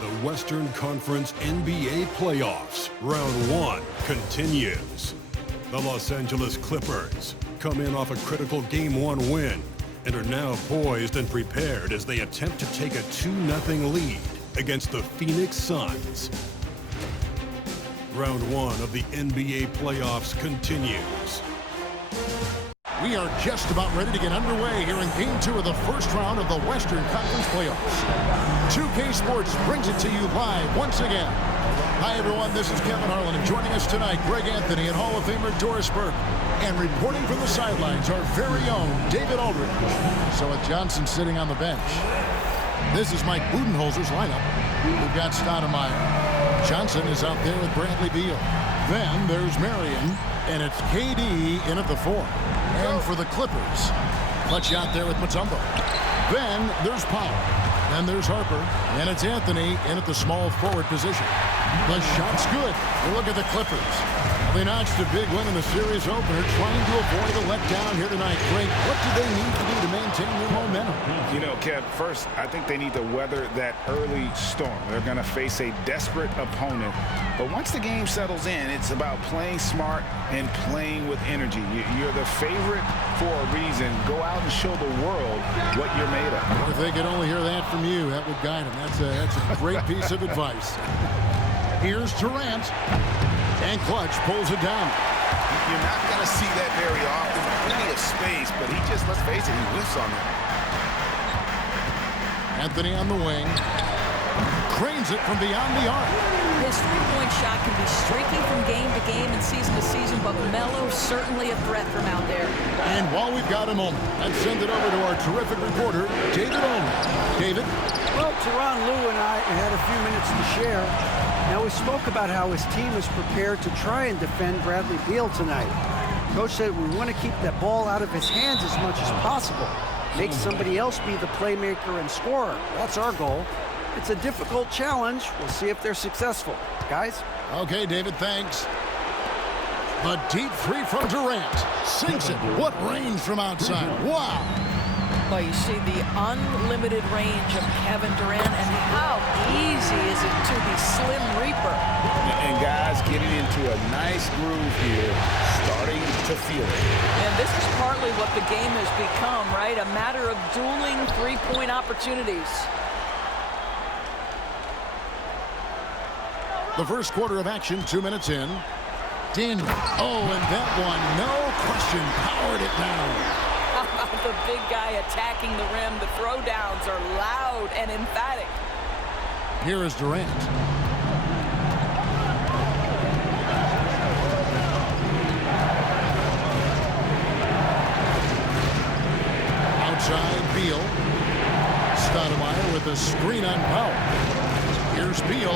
The Western Conference NBA playoffs, round 1 continues. The Los Angeles Clippers come in off a critical Game 1 win and are now poised and prepared as they attempt to take a 2-0 lead against the Phoenix Suns. Round 1 of the NBA playoffs continues. We are just about ready to get underway here in Game 2 of the first round of the Western Conference playoffs. 2K Sports brings it to you live once again. Hi, everyone. This is Kevin Harlan, and joining us tonight, Greg Anthony and Hall of Famer Doris Burke. And reporting from the sidelines, our very own David Aldridge. So with Johnson sitting on the bench, this is Mike Budenholzer's lineup. We've got Stoudemire. Johnson is out there with Bradley Beal. Then there's Marion, and it's KD in at the 4. And for the Clippers, Clutch out there with Mutombo. Then there's Powell. Then there's Harper. And it's Anthony in at the small forward position. The shot's good. You look at the Clippers. They notched a big win in the series opener, trying to avoid a letdown here tonight. Greg, what do they need to do to maintain their momentum? You know, Kev, first, I think they need to weather that early storm. They're going to face a desperate opponent. But once the game settles in, it's about playing smart and playing with energy. You're the favorite for a reason. Go out and show the world what you're made of. If they could only hear that from you, that would guide them. That's a great piece of advice. Here's Durant. And Clutch pulls it down. You're not going to see that very often. Plenty of space, but he just, let's face it, he whiffs on it. Anthony on the wing. Cranes it from beyond the arc. His three-point shot can be streaky from game to game and season to season, but Melo's certainly a threat from out there. And while we've got a moment, let's send it over to our terrific reporter, David Ullman. David? Well, Tyronn Lue and I had a few minutes to share. Now, we spoke about how his team is prepared to try and defend Bradley Beal tonight. Coach said we want to keep that ball out of his hands as much as possible. Make somebody else be the playmaker and scorer. That's our goal. It's a difficult challenge. We'll see if they're successful. Guys? Okay, David, thanks. The deep three from Durant. Sinks it. What range from outside. Wow. Well, you see the unlimited range of Kevin Durant, and how easy is it to the Slim Reaper. And guys getting into a nice groove here, starting to feel it. And this is partly what the game has become, right? A matter of dueling three-point opportunities. The first quarter of action, 2 minutes in. Daniel. Oh, and that one, no question, powered it down. The big guy attacking the rim. The throwdowns are loud and emphatic. Here is Durant. Outside, Beal. Stoudemire with a screen on Powell. Here's Beal.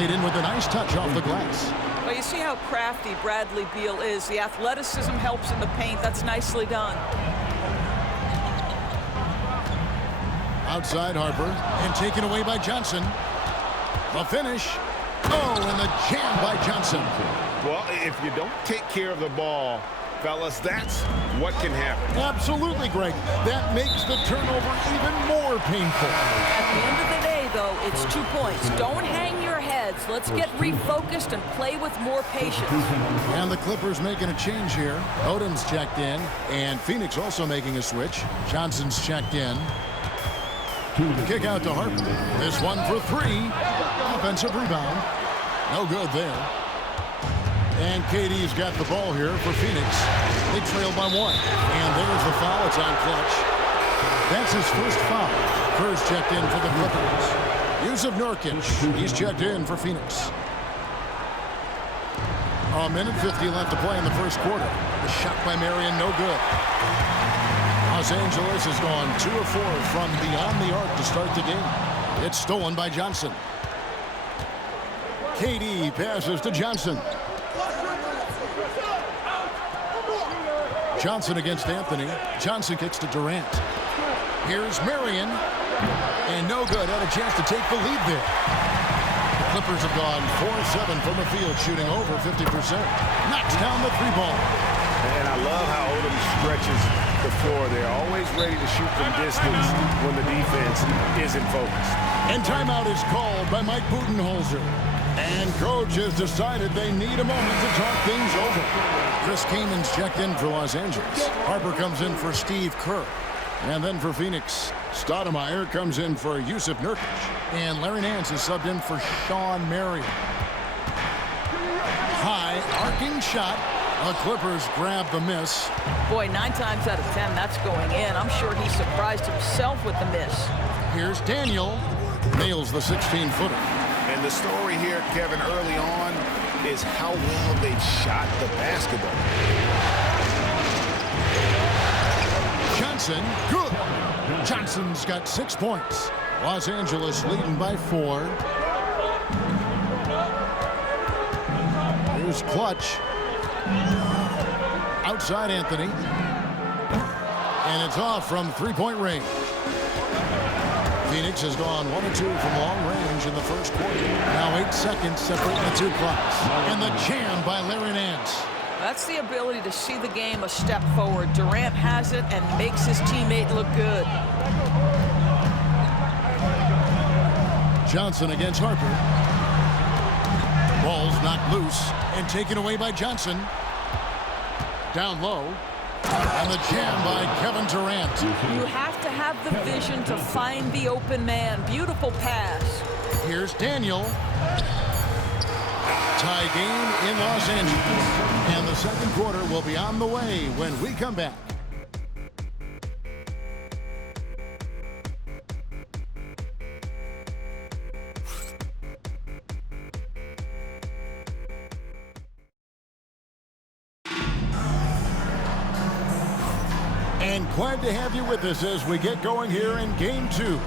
Laid in with a nice touch off the glass. Well, you see how crafty Bradley Beal is. The athleticism helps in the paint. That's nicely done. Outside Harper, and taken away by Johnson. The finish. Oh, and the jam by Johnson. Well, if you don't take care of the ball, fellas, that's what can happen. Absolutely, Greg. That makes the turnover even more painful. At the end of the day, though, it's 2 points. Don't hang your heads. Let's get refocused and play with more patience. And the Clippers making a change here. Odom's checked in, and Phoenix also making a switch. Johnson's checked in. Kick out to Harper. This one for 3. Offensive rebound. No good there. And KD's got the ball here for Phoenix. They trail by 1. And there's the foul. It's on Clutch. That's his first foul. Kerr's checked in for the Clippers. Jusuf Nurkic. He's checked in for Phoenix. A minute 50 left to play in the first quarter. The shot by Marion, no good. Los Angeles has gone 2 of 4 from beyond the arc to start the game. It's stolen by Johnson. KD passes to Johnson. Johnson against Anthony. Johnson kicks to Durant. Here's Marion. And no good. Had a chance to take the lead there. The Clippers have gone 4-7 from the field, shooting over 50%. Knocks down the 3-ball. And I love how Odom stretches the floor. They're always ready to shoot from distance when the defense isn't focused. And timeout is called by Mike Budenholzer. And coach has decided they need a moment to talk things over. Chris Kamen's checked in for Los Angeles. Harper comes in for Steve Kerr. And then for Phoenix, Stoudemire comes in for Jusuf Nurkic. And Larry Nance is subbed in for Sean Marion. High arcing shot. The Clippers grab the miss. Boy, 9 times out of 10, that's going in. I'm sure he surprised himself with the miss. Here's Daniel. Nails the 16-footer. And the story here, Kevin, early on is how well they've shot the basketball. Johnson, good. Johnson's got 6 points. Los Angeles leading by 4. Here's Clutch. Outside Anthony. And it's off from 3-point range. Phoenix has gone 1 or 2 from long range in the first quarter. Now 8 seconds separate the two clocks. And the jam by Larry Nance. That's the ability to see the game a step forward. Durant has it and makes his teammate look good. Johnson against Harper. Ball's knocked loose and taken away by Johnson. Down low. And the jam by Kevin Durant. You have to have the vision to find the open man. Beautiful pass. Here's Daniel. Tie game in Los Angeles. And the second quarter will be on the way when we come back. And glad to have you with us as we get going here in Game 2.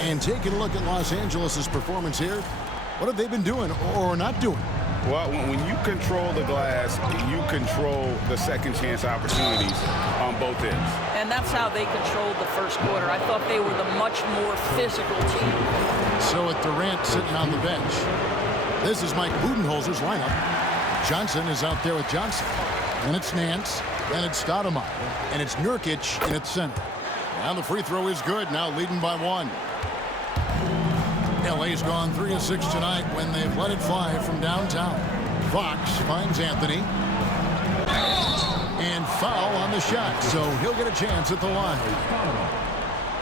And taking a look at Los Angeles' performance here, what have they been doing or not doing? Well, when you control the glass, you control the second chance opportunities on both ends. And that's how they controlled the first quarter. I thought they were the much more physical team. So with Durant sitting on the bench, this is Mike Budenholzer's lineup. Johnson is out there with Johnson. And it's Nance. And it's Stoudemire. And it's Nurkic in its center. Now the free throw is good. Now leading by 1. LA's gone 3 of 6 tonight when they've let it fly from downtown. Fox finds Anthony. And foul on the shot, so he'll get a chance at the line.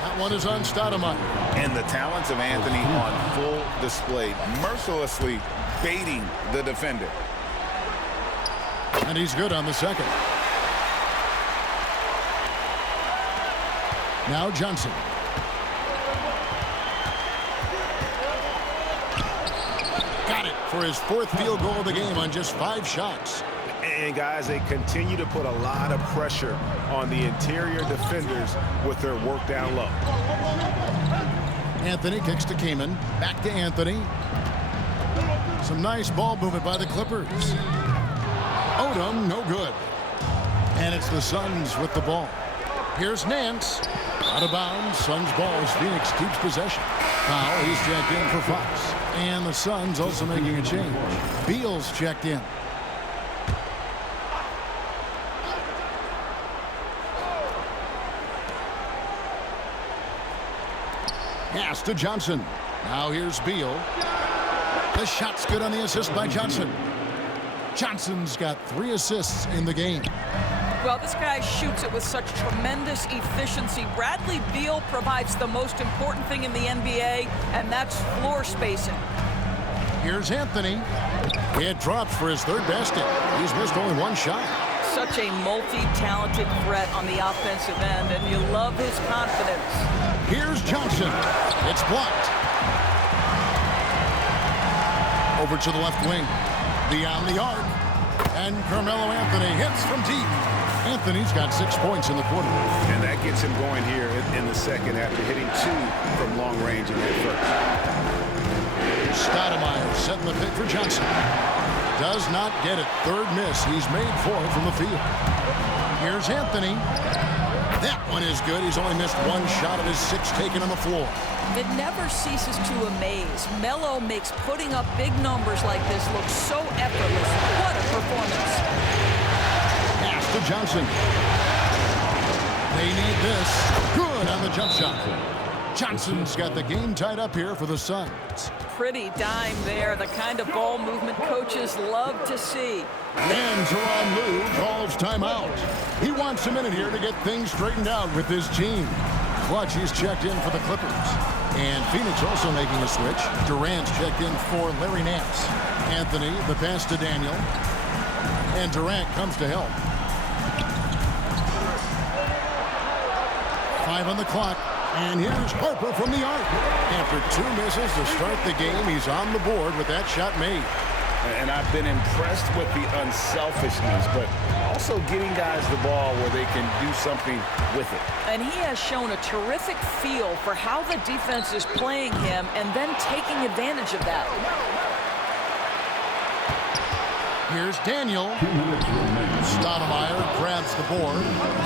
That one is on Stoudemire. And the talents of Anthony on full display, mercilessly baiting the defender. And he's good on the second. Now Johnson. Got it for his 4th field goal of the game on just 5 shots. And guys, they continue to put a lot of pressure on the interior defenders with their work down low. Anthony kicks to Kaman. Back to Anthony. Some nice ball movement by the Clippers. Odom, no good. And it's the Suns with the ball. Here's Nance. Out of bounds. Suns ball as Phoenix keeps possession. Foul. He's checked in for Fox. And the Suns also making a change. Beal's checked in. Pass to Johnson. Now here's Beal. The shot's good on the assist by Johnson. Johnson's got 3 assists in the game. Well, this guy shoots it with such tremendous efficiency. Bradley Beal provides the most important thing in the NBA, and that's floor spacing. Here's Anthony. It drops for his 3rd basket. He's missed only 1 shot. Such a multi-talented threat on the offensive end, and you love his confidence. Here's Johnson. It's blocked. Over to the left wing. Beyond the arc. And Carmelo Anthony hits from deep. Anthony's got 6 points in the quarter. And that gets him going here in the second after hitting 2 from long range in that first. Stoudemire setting the pick for Johnson. Does not get it. 3rd miss. He's made 4 from the field. Here's Anthony. That one is good. He's only missed 1 shot of his 6 taken on the floor. It never ceases to amaze. Melo makes putting up big numbers like this look so effortless. What a performance. Pass to Johnson. They need this. Good on the jump shot. Johnson's got the game tied up here for the Suns. Pretty dime there, the kind of ball movement coaches love to see. And Tyronn Lue calls timeout. He wants a minute here to get things straightened out with his team. Clutch, he's checked in for the Clippers. And Phoenix also making a switch. Durant's checked in for Larry Nance. Anthony, the pass to Daniel. And Durant comes to help. 5 on the clock. And here's Harper from the arc. After 2 misses to start the game, he's on the board with that shot made. And I've been impressed with the unselfishness, but also getting guys the ball where they can do something with it. And he has shown a terrific feel for how the defense is playing him and then taking advantage of that. Here's Daniel. Stoudemire grabs the board.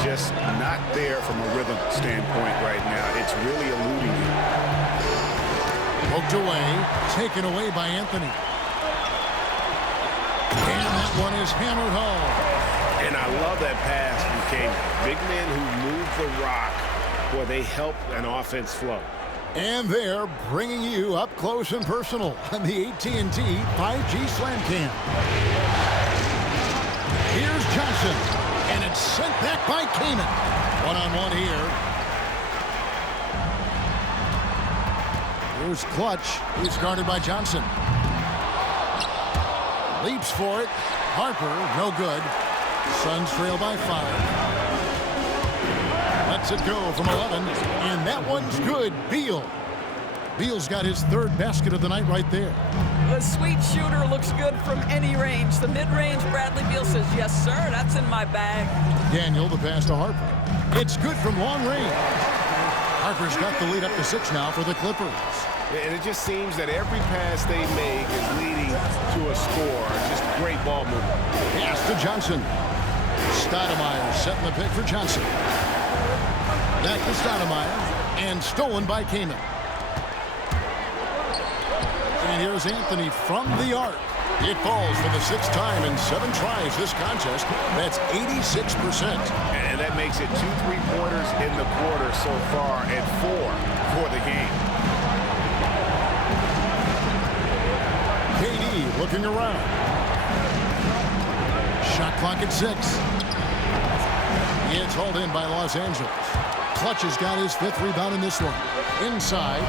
Just not there from a rhythm standpoint right now. It's really eluding him. Poked away, taken away by Anthony. And that one is hammered home. And I love that pass from Kane. Big men who move the rock where they help an offense flow. And they're bringing you up close and personal on the AT&T 5G Slam Cam. Here's Johnson, and it's sent back by Kaman. One-on-one here. Here's Clutch. He's guarded by Johnson. Leaps for it. Harper, no good. Suns trail by 5. Lets it go from 11, and that one's good. Beal. Beal's got his 3rd basket of the night right there. The sweet shooter looks good from any range. The mid-range, Bradley Beal says, yes, sir, that's in my bag. Daniel, the pass to Harper. It's good from long range. Harper's got the lead up to 6 now for the Clippers. And it just seems that every pass they make is leading to a score. Just great ball movement. Pass to Johnson. Stoudemire setting the pick for Johnson. Back to Stoudemire. And stolen by Kaman. And here's Anthony from the arc. It falls for the 6th time in 7 tries this contest. That's 86%. And that makes it 2 3-pointers in the quarter so far and 4 for the game. KD looking around. Shot clock at 6. It's hauled in by Los Angeles. Clutch has got his 5th rebound in this one. Inside.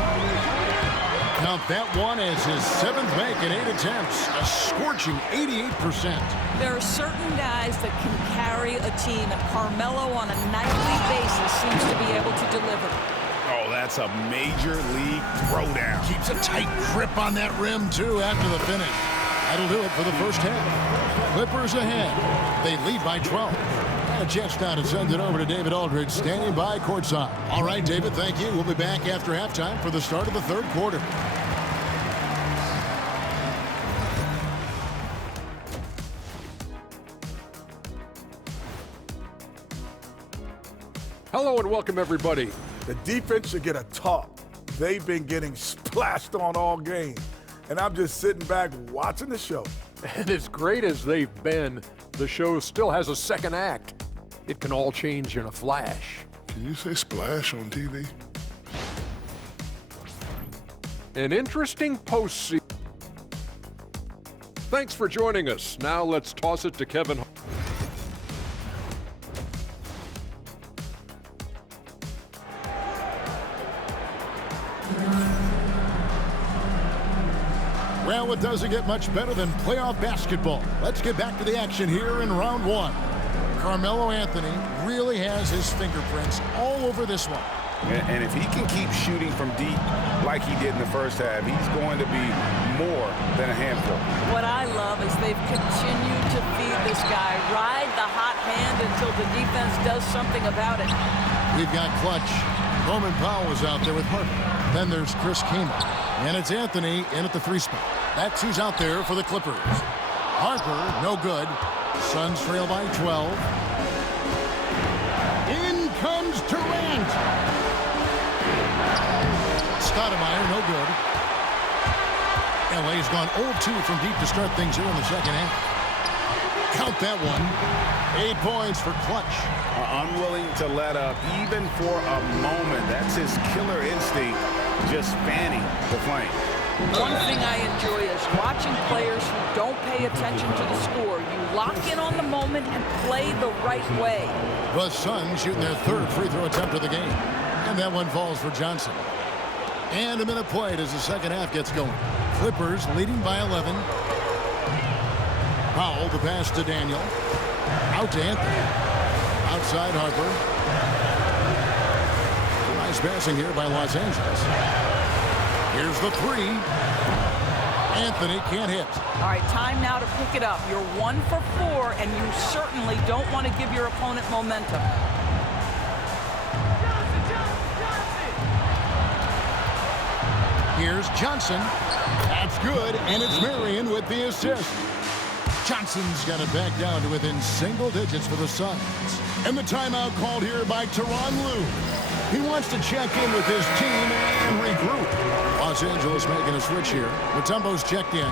Count that one as his 7th make in 8 attempts. A scorching 88%. There are certain guys that can carry a team, and Carmelo on a nightly basis seems to be able to deliver. Oh, that's a major league throwdown. Keeps a tight grip on that rim, too, after the finish. That'll do it for the first half. Clippers ahead. They lead by 12. And a chance now to send it over to David Aldridge, standing by courtside. All right, David, thank you. We'll be back after halftime for the start of the 3rd quarter. Hello and welcome, everybody. The defense should get a talk. They've been getting splashed on all game. And I'm just sitting back watching the show. And as great as they've been, the show still has a 2nd act. It can all change in a flash. Can you say splash on TV? An interesting postseason. Thanks for joining us. Now let's toss it to Kevin. Well, it doesn't get much better than playoff basketball. Let's get back to the action here in round 1. Carmelo Anthony really has his fingerprints all over this one. And if he can keep shooting from deep like he did in the first half, he's going to be more than a handful. What I love is they've continued to feed this guy, ride the hot hand until the defense does something about it. We've got Clutch. Norman Powell is out there with Harper. Then there's Chris Kaman. And it's Anthony in at the 3 spot. That's who's out there for the Clippers. Harper, no good. Suns trail by 12. In comes Durant. Stoudemire, no good. LA's gone 0-2 from deep to start things here in the 2nd half. Count that one. 8 points for Clutch. Unwilling to let up even for a moment. That's his killer instinct, just fanning the flame. One thing I enjoy is watching players who don't pay attention to the score. You lock in on the moment and play the right way. The Suns shooting their 3rd free throw attempt of the game. And that one falls for Johnson. And a minute played as the second half gets going. Clippers leading by 11. Powell, the pass to Daniel. Out to Anthony. Outside Harper. Nice passing here by Los Angeles. Here's the 3. Anthony can't hit. All right, time now to pick it up. You're 1 for 4, and you certainly don't want to give your opponent momentum. Here's Johnson. That's good, and it's Marion with the assist. Johnson's got it back down to within single digits for the Suns. And the timeout called here by Tyronn Lue. He wants to check in with his team and regroup. Los Angeles making a switch here. Mutombo's checked in.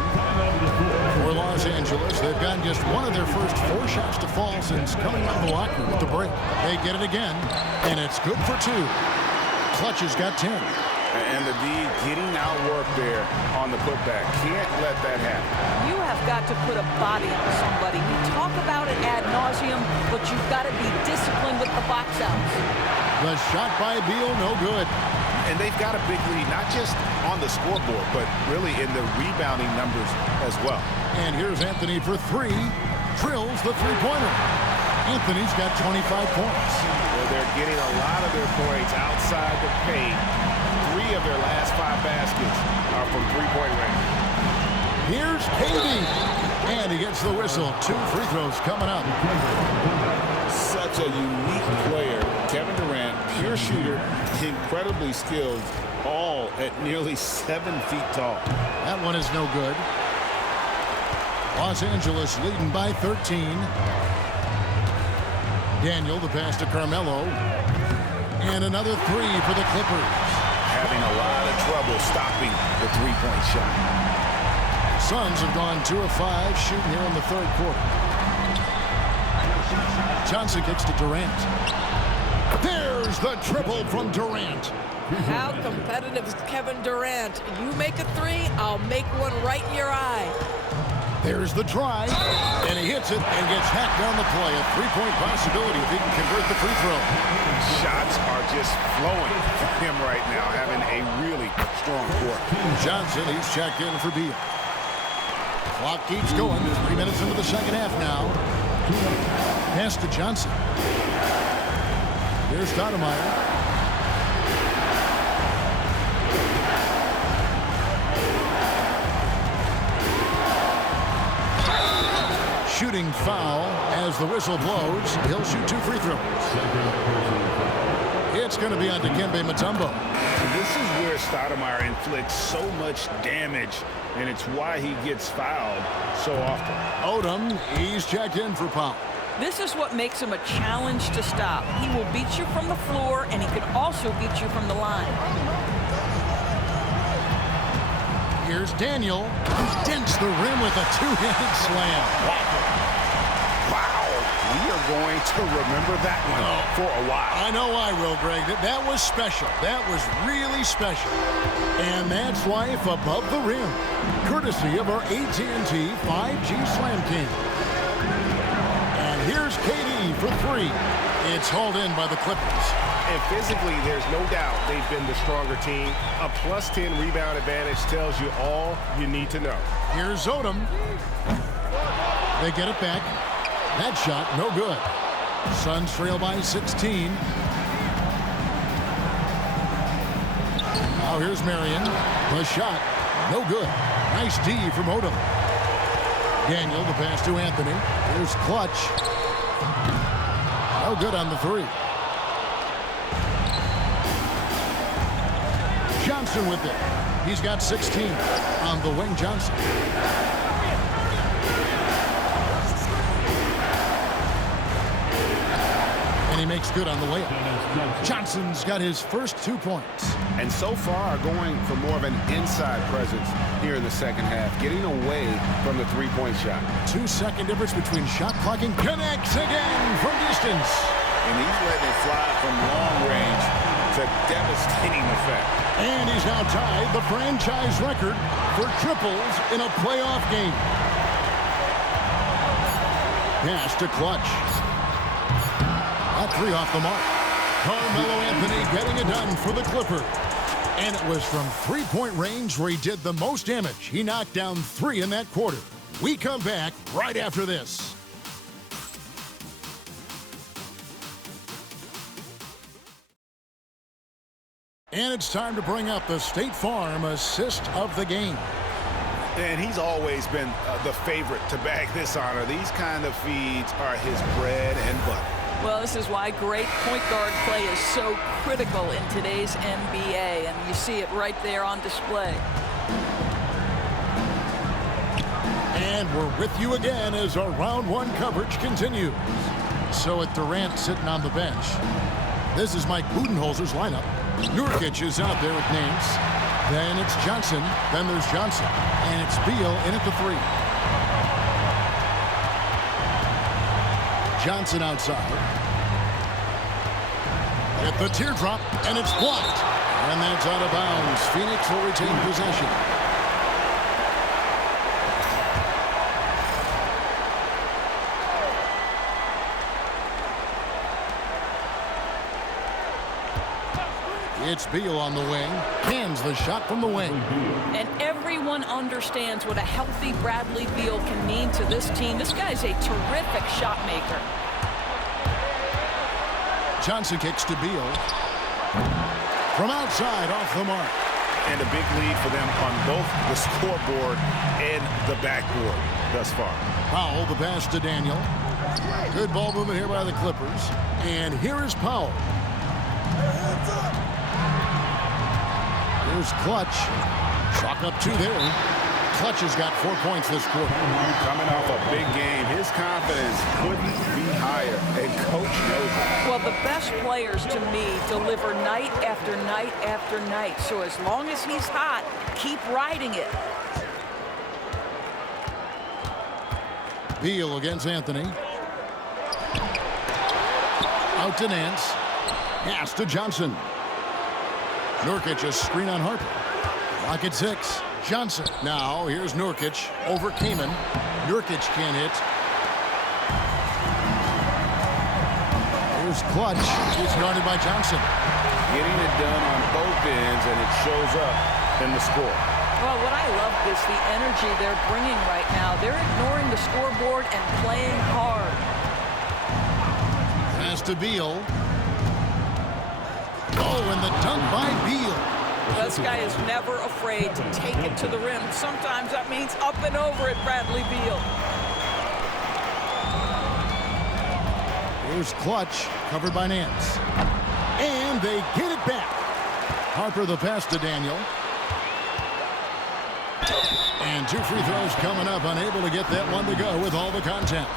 For Los Angeles, they've gotten just one of their first 4 shots to fall since coming out of the locker room at the break. They get it again, and it's good for 2. Clutch has got 10. And the D getting outworked there on the putback. Can't let that happen. You have got to put a body on somebody. We talk about it ad nauseum, but you've got to be disciplined with the box outs. The shot by Beal, no good. And they've got a big lead, not just on the scoreboard, but really in the rebounding numbers as well. And here's Anthony for 3. Drills the three-pointer. Anthony's got 25 points. Well, they're getting a lot of their points outside the paint. 3 of their last 5 baskets are from three-point range. Here's KD. And he gets the whistle. 2 free throws coming up. Such a unique player. Kevin Durant, pure shooter, incredibly skilled, all at nearly 7 feet tall. That one is no good. Los Angeles leading by 13. Daniel, the pass to Carmelo. And another 3 for the Clippers. Having a lot of trouble stopping the three-point shot. Suns have gone 2 of 5 shooting here in the 3rd quarter. Johnson gets to Durant. There's the triple from Durant. How competitive is Kevin Durant? You make a 3, I'll make one right in your eye. There's the try, and he hits it and gets hacked down the play. A 3-point possibility if he can convert the free throw. Shots are just flowing for him right now, having a really strong quarter. Johnson, he's checked in for Beal. Clock keeps going. 3 minutes into the second half now. Pass to Johnson. Here's Stoudemire. Shooting foul as the whistle blows. He'll shoot 2 free throws. It's going to be on Dikembe Mutombo. This is where Stoudemire inflicts so much damage, and it's why he gets fouled so often. Odom, he's checked in for Powell. This is what makes him a challenge to stop. He will beat you from the floor, and he can also beat you from the line. Here's Daniel, who dents the rim with a 2-handed slam. Wow, we are going to remember that one for a while. I know I will, Greg. That was special. That was really special. And that's life above the rim, courtesy of our AT&T 5G Slam King. And here's KD for 3. It's hauled in by the Clippers. And physically, there's no doubt they've been the stronger team. A +10 rebound advantage tells you all you need to know. Here's Odom. They get it back. That shot, no good. Suns trail by 16. Now here's Marion. The shot, no good. Nice D from Odom. Daniel, the pass to Anthony. Here's Clutch. No good on the 3. Johnson with it. He's got 16 on the wing. Johnson. And he makes good on the layup. Johnson's got his first 2 points. And so far going for more of an inside presence here in the second half, getting away from the three-point shot. 2-second difference between shot clock and connects again from distance. And he's letting it fly from long range to devastating effect. And he's now tied the franchise record for triples in a playoff game. Pass to Clutch. That 3 off the mark. Carmelo Anthony getting it done for the Clippers. And it was from three-point range where he did the most damage. He knocked down 3 in that quarter. We come back right after this. And it's time to bring up the State Farm assist of the game. And he's always been the favorite to bag this honor. These kind of feeds are his bread and butter. Well, this is why great point guard play is so critical in today's NBA, and you see it right there on display. And we're with you again as our round 1 coverage continues. So with Durant sitting on the bench, this is Mike Budenholzer's lineup. Nurkic is out there with Nance. Then it's Johnson. Then there's Johnson. And it's Beal in at the 3. Johnson outside. At the teardrop, and it's blocked. And that's out of bounds. Phoenix will retain possession. It's Beal on the wing. Hands the shot from the wing. And everyone understands what a healthy Bradley Beal can mean to this team. This guy's a terrific shot maker. Johnson kicks to Beal. From outside, off the mark. And a big lead for them on both the scoreboard and the backboard thus far. Powell, the pass to Daniel. Good ball movement here by the Clippers. And here is Powell. Here's Clutch. Chalk up 2 there. Clutch has got 4 points this quarter. Coming off a big game, his confidence couldn't be higher, and coach knows it. Well, the best players to me deliver night after night after night. So as long as he's hot, keep riding it. Beal against Anthony. Out to Nance. Pass to Johnson. Nurkic a screen on Harper. Clock at 6. Johnson. Now here's Nurkic over Kaman. Nurkic can't hit. Here's Clutch. He's guarded by Johnson. Getting it done on both ends, and it shows up in the score. Well, what I love is the energy they're bringing right now. They're ignoring the scoreboard and playing hard. Pass to Beal. Oh, and the dunk by Beal. This guy is never afraid to take it to the rim. Sometimes that means up and over it, Bradley Beal. Here's Clutch, covered by Nance. And they get it back. Harper the pass to Daniel. And 2 free throws coming up, unable to get that one to go with all the contact.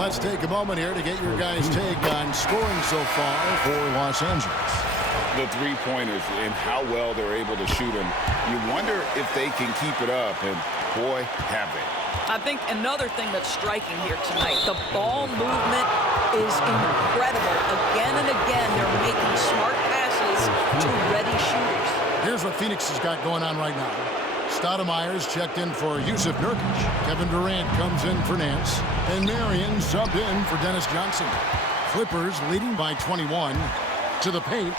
Let's take a moment here to get your guys' take on scoring so far for Los Angeles. The three-pointers and how well they're able to shoot them. You wonder if they can keep it up, and boy, have they. I think another thing that's striking here tonight, the ball movement is incredible. Again and again, they're making smart passes to ready shooters. Here's what Phoenix has got going on right now. Stoudemire's checked in for Jusuf Nurkic. Kevin Durant comes in for Nance. And Marion subbed in for Dennis Johnson. Clippers leading by 21 to the paint.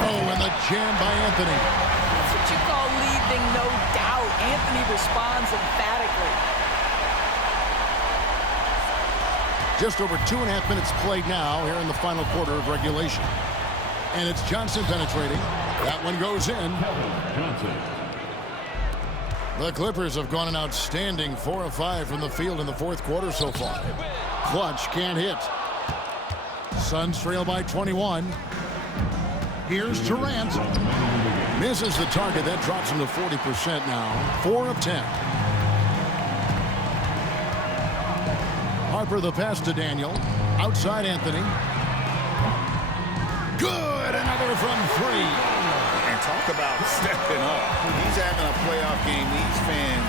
Oh, and the jam by Anthony. That's what you call leaving no doubt. Anthony responds emphatically. Just over 2.5 minutes played now here in the final quarter of regulation. And it's Johnson penetrating. That one goes in. Johnson. The Clippers have gone an outstanding 4 of 5 from the field in the fourth quarter so far. Clutch can't hit. Suns trail by 21. Here's Durant. Misses the target. That drops him to 40% now. 4 of 10. Harper the pass to Daniel. Outside Anthony. Good. Another from 3. And talk about stepping up. He's having a playoff game these fans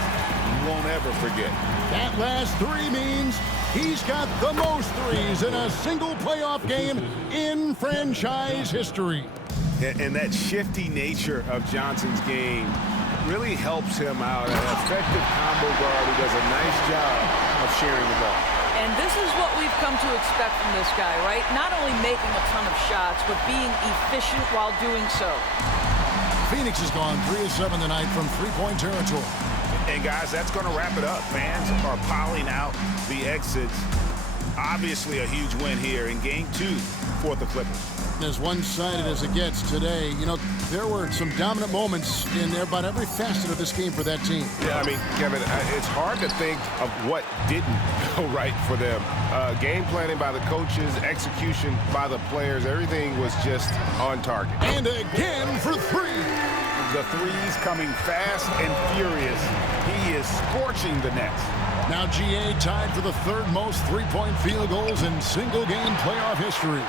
won't ever forget. That last 3 means he's got the most threes in a single playoff game in franchise history. And that shifty nature of Johnson's game really helps him out. An effective combo guard who does a nice job of sharing the ball. And this is what we've come to expect from this guy, right? Not only making a ton of shots, but being efficient while doing so. Phoenix has gone 3 of 7 tonight from three-point territory. And guys, that's going to wrap it up. Fans are piling out the exits. Obviously a huge win here in Game 2 for the Clippers. As one-sided as it gets today, you know, there were some dominant moments in about every facet of this game for that team. Yeah, I mean, Kevin, it's hard to think of what didn't go right for them. Game planning by the coaches, execution by the players, everything was just on target. And again for 3. The threes coming fast and furious. He is scorching the Nets. Now GA tied for the 3rd most three-point field goals in single-game playoff history.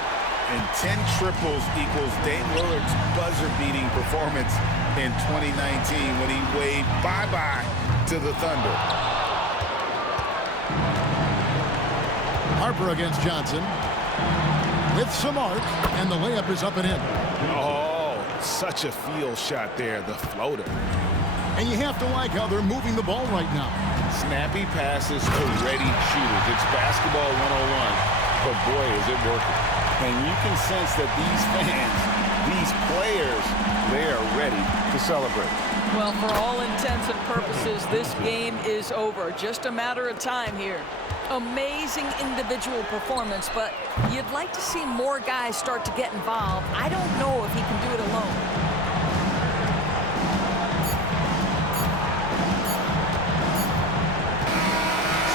And 10 triples equals Dame Lillard's buzzer-beating performance in 2019 when he waved bye-bye to the Thunder. Harper against Johnson with some arc, and the layup is up and in. Oh, such a field shot there, the floater. And you have to like how they're moving the ball right now. Snappy passes to ready shooters. It's basketball 101, but boy, is it working. And you can sense that these fans, these players, they are ready to celebrate. Well, for all intents and purposes, this game is over. Just a matter of time here. Amazing individual performance, but you'd like to see more guys start to get involved. I don't know if he can do it alone.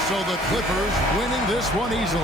So the Clippers winning this one easily.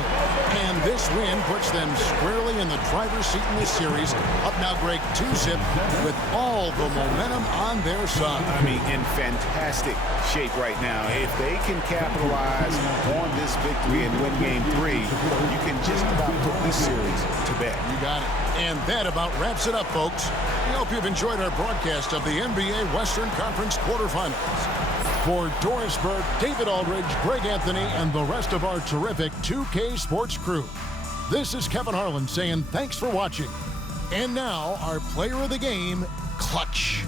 And this win puts them squarely in the driver's seat in this series. Up now, Greg, 2-zip with all the momentum on their side. I mean, in fantastic shape right now. If they can capitalize on this victory and win Game 3, you can just about put this series to bed. You got it. And that about wraps it up, folks. We hope you've enjoyed our broadcast of the NBA Western Conference quarterfinals. For Doris Burke, David Aldridge, Greg Anthony, and the rest of our terrific 2K Sports crew, this is Kevin Harlan saying thanks for watching. And now, our player of the game, Clutch.